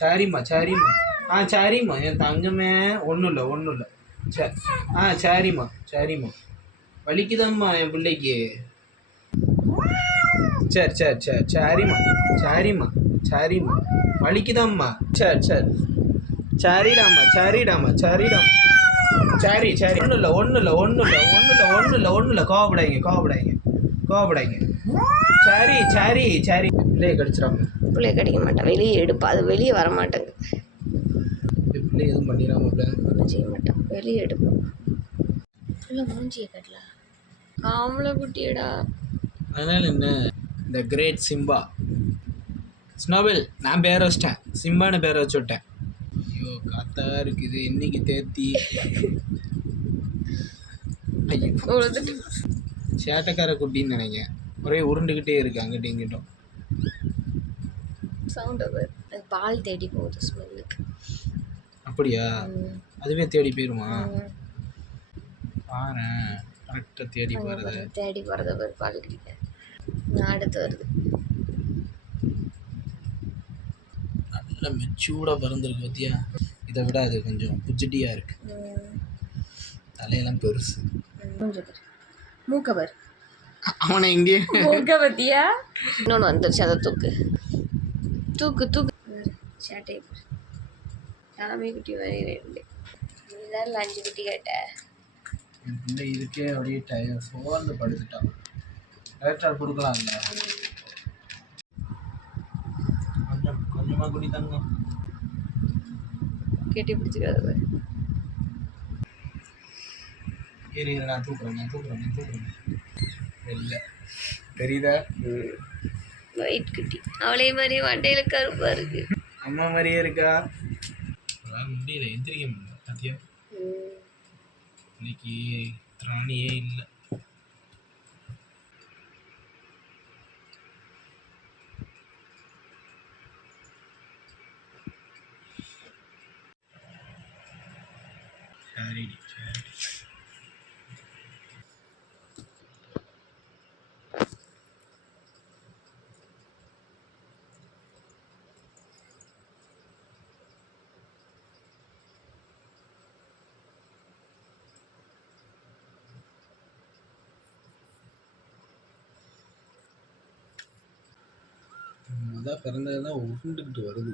சரிம்மா சரிம்மா. சரிம்மா என் தங்கமே. ஒன்றும் இல்லை ஒன்றும் இல்லை. சரிம்மா சரிம்மா. வலிக்குதாம்மா என் பிள்ளைக்கு. சரி சரி சரி சரிம்மா சரிம்மா சரிம்மா. வலிக்குதாம்மா. சரி சரி சரிடாம்மா சரிடாம்மா சரிடாம்மா. சரி சரி. ஒன்றும் இல்லை ஒன்றும் இல்லை ஒன்றும் இல்லை ஒன்றும் இல்லை ஒன்றும் இல்லை ஒன்றும் இல்லை. கோவப்படாதீங்க கோவப்படாதீங்க கோவப்படாதீங்க. சரி சரி சரி. பிள்ளைய கடிச்சிடாம. பிள்ளைய கடிக்க மாட்டேன். வெளியே எடுப்பா. அது வெளியே வர மாட்டேங்குது. பிள்ளை எதுவும் பண்ணிடாம ஒன்றும் செய்ய மாட்டேன். வெளியே எடுப்போம். இல்லை மூஞ்சியை கட்டலாம். ஆம்பளை குட்டியடா. அதனால என்ன? இந்த கிரேட் சிம்பா ஸ்னோபெல் நான் பேரை வச்சிட்டேன். சிம்பான்னு பேரை வச்சு விட்டேன். ஐயோ காத்தா இருக்குது. இன்னைக்கு தேத்தி. ஐயோ சேட்டைக்கார குட்டின்னு நினைக்கிறேன். ஒரே உருண்டுக்கிட்டே இருக்கு அங்கிட்டும் இங்கிட்டும். சவுண்ட் பால் தேடி போகுது ஸ்மெல்லுக்கு. அப்படியா? அதுவே தேடி போயிருமா? பாரு கரெக்டாக தேடி போகிறது. தேடி போகிறத ஒரு பால் குடிக்க. நான் அடுத்து வருது. நல்ல மெச்சூர்டாக பிறந்திருக்கு பத்தியா. இதை விட அது கொஞ்சம் புஜ்ஜிட்டியாக இருக்கு. தலையெல்லாம் பெருசு. மூக்கவர் அவனை இங்கே மூக்க பத்தியா. இன்னொன்று வந்துருச்சு. அதை தூக்கு தூக்கு தூக்கு. சேட்டை கிளம்பி குட்டி வரை 2 இதான் 5 குட்டி கேட்ட. என் பிள்ளை இதுக்கே அப்படியே சோர்ந்து படுத்துட்டான். லேட்டாக கொடுக்கலாம்ல. கொஞ்சம் கொஞ்சமாக குடி தங்கம். கெட்டி பிடிச்சிக்காத. ஏறி நான் தூக்குறேன். இல்லை தெரியுதா? ஒயிட் குட்டி. அவளே மாதிரி வண்டையில கருப்பா இருக்கு. அம்மா மாதிரியே இருக்கா. முடியல எந்திரிக்க முடியல பாத்தியா. இன்னைக்கு திராணியே இல்லை. சரி சரி. பிறந்தது தான் உருண்டுக்கிட்டு வருது.